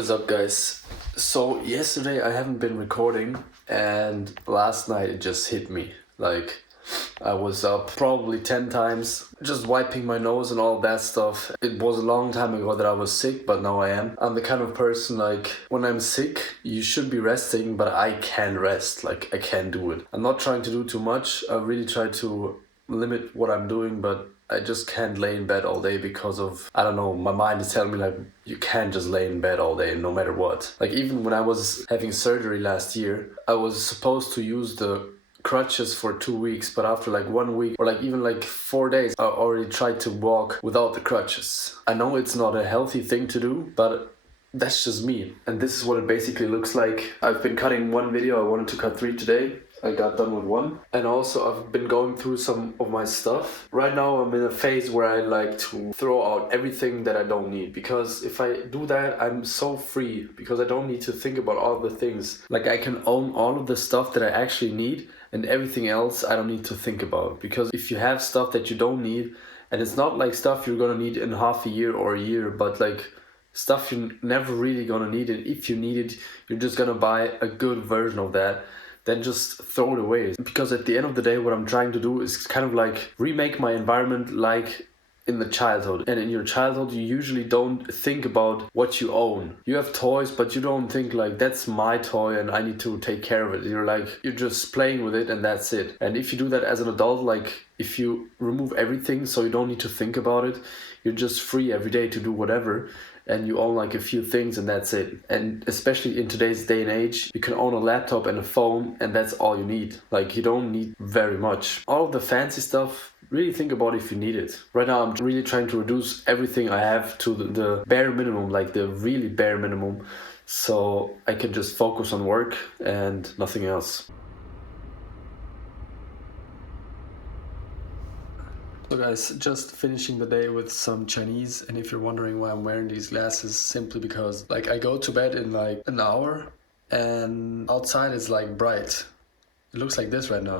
is up, guys? So, yesterday I haven't been recording, and last night it just hit me. Like, I was up probably 10 times, just wiping my nose and all that stuff. It was a long time ago that I was sick, but now I am. I'm the kind of person, like, when I'm sick, you should be resting, but I can't rest. Like, I can't do it. I'm not trying to do too much. I really try to limit what I'm doing, but I just can't lay in bed all day because of, I don't know, my mind is telling me like, you can't just lay in bed all day no matter what. Like even when I was having surgery last year, I was supposed to use the crutches for 2 weeks, but after like 1 week or like even like 4 days, I already tried to walk without the crutches. I know it's not a healthy thing to do, but that's just me. And this is what it basically looks like. I've been cutting one video. I wanted to cut 3 today. I got done with 1. And also I've been going through some of my stuff. Right now I'm in a phase where I like to throw out everything that I don't need. Because if I do that, I'm so free. Because I don't need to think about all the things. Like I can own all of the stuff that I actually need. And everything else I don't need to think about. Because if you have stuff that you don't need, and it's not like stuff you're gonna need in half a year or a year, but like stuff you're never really gonna need, and if you need it, you're just gonna buy a good version of that, then just throw it away. Because at the end of the day, what I'm trying to do is kind of like remake my environment like in the childhood. And in your childhood, you usually don't think about what you own. You have toys, but you don't think like, that's my toy and I need to take care of it. You're just playing with it and that's it. And if you do that as an adult, like if you remove everything so you don't need to think about it, you're just free every day to do whatever. And you own like a few things and that's it. And especially in today's day and age, you can own a laptop and a phone and that's all you need. Like you don't need very much. All of the fancy stuff, really think about if you need it. Right now I'm really trying to reduce everything I have to the bare minimum, like the really bare minimum, so I can just focus on work and nothing else. So guys, just finishing the day with some Chinese, and if you're wondering why I'm wearing these glasses, simply because like I go to bed in like an hour and outside it's like bright. It looks like this right now.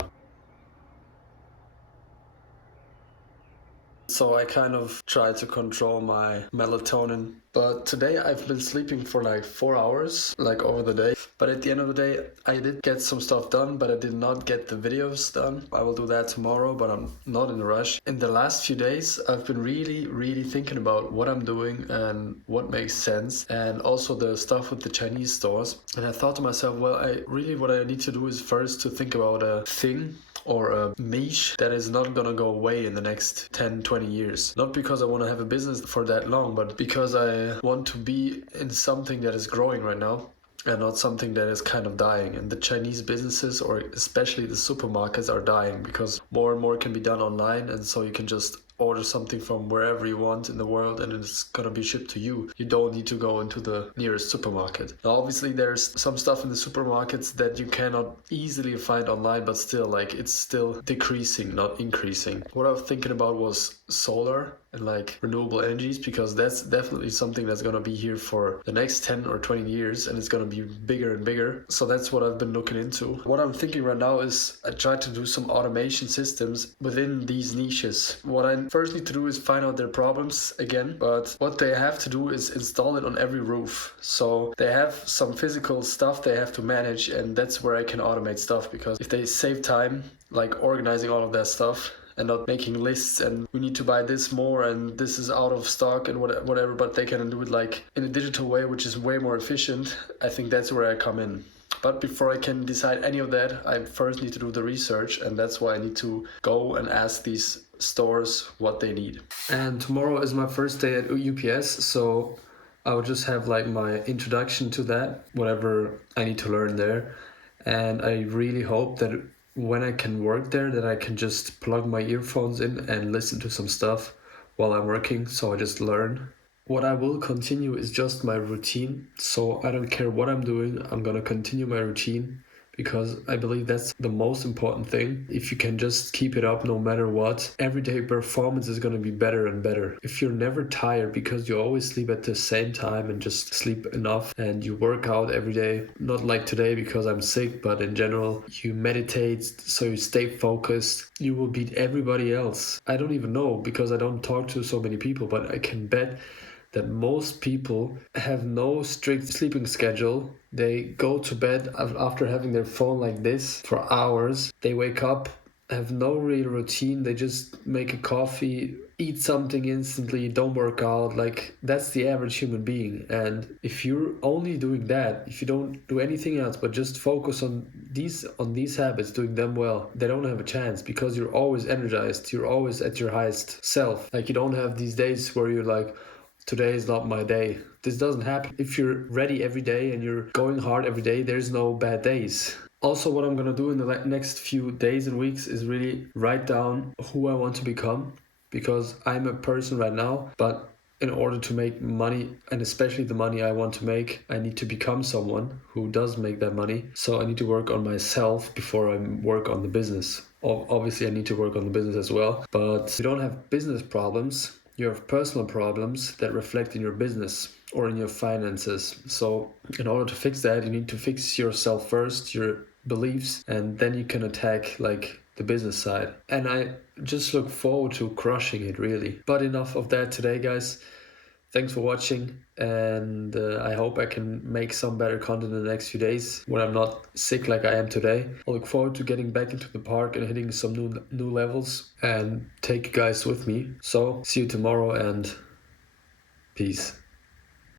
So I kind of try to control my melatonin. But today I've been sleeping for like 4 hours, like over the day. But at the end of the day, I did get some stuff done, but I did not get the videos done. I will do that tomorrow, but I'm not in a rush. In the last few days, I've been really thinking about what I'm doing and what makes sense. And also the stuff with the Chinese stores. And I thought to myself, well, what I need to do is first to think about a thing or a niche that is not gonna go away in the next 10-20 years. Not because I want to have a business for that long, but because I want to be in something that is growing right now and not something that is kind of dying. And the Chinese businesses, or especially the supermarkets, are dying because more and more can be done online, and so you can just order something from wherever you want in the world and it's gonna be shipped to you. You don't need to go into the nearest supermarket. Now obviously there's some stuff in the supermarkets that you cannot easily find online, but still like it's still decreasing, not increasing. What I was thinking about was solar and like renewable energies, because that's definitely something that's gonna be here for the next 10 or 20 years and it's gonna be bigger and bigger. So that's what I've been looking into. What I'm thinking right now is I try to do some automation systems within these niches. What I first need to do is find out their problems again, but what they have to do is install it on every roof. So they have some physical stuff they have to manage, and that's where I can automate stuff, because if they save time like organizing all of that stuff and not making lists and we need to buy this more and this is out of stock and whatever, but they can do it like in a digital way, which is way more efficient. I think that's where I come in. But before I can decide any of that, I first need to do the research, and that's why I need to go and ask these stores what they need. And tomorrow is my first day at UPS, so I will just have like my introduction to that, whatever I need to learn there. And I really hope that when I can work there, that I can just plug my earphones in and listen to some stuff while I'm working, so I just learn. What I will continue is just my routine, so I don't care what I'm doing, I'm gonna continue my routine, because I believe that's the most important thing. If you can just keep it up no matter what, everyday performance is going to be better and better. If you're never tired because you always sleep at the same time and just sleep enough, and you work out every day, not like today because I'm sick, but in general, you meditate so you stay focused, you will beat everybody else. I don't even know because I don't talk to so many people, but I can bet that most people have no strict sleeping schedule. They go to bed after having their phone like this for hours. They wake up, have no real routine. They just make a coffee, eat something instantly, don't work out. Like, that's the average human being. And if you're only doing that, if you don't do anything else but just focus on these habits, doing them well, they don't have a chance, because you're always energized, you're always at your highest self. Like, you don't have these days where you're like, today is not my day. This doesn't happen. If you're ready every day and you're going hard every day, there's no bad days. Also, what I'm gonna do in the next few days and weeks is really write down who I want to become, because I'm a person right now, but in order to make money, and especially the money I want to make, I need to become someone who does make that money. So I need to work on myself before I work on the business. Obviously, I need to work on the business as well, but you don't have business problems. You have personal problems that reflect in your business or in your finances. So in order to fix that, you need to fix yourself first, your beliefs, and then you can attack like the business side. And I just look forward to crushing it, really. But enough of that today, guys. Thanks for watching, and I hope I can make some better content in the next few days when I'm not sick like I am today. I look forward to getting back into the park and hitting some new levels and take you guys with me. So see you tomorrow, and peace.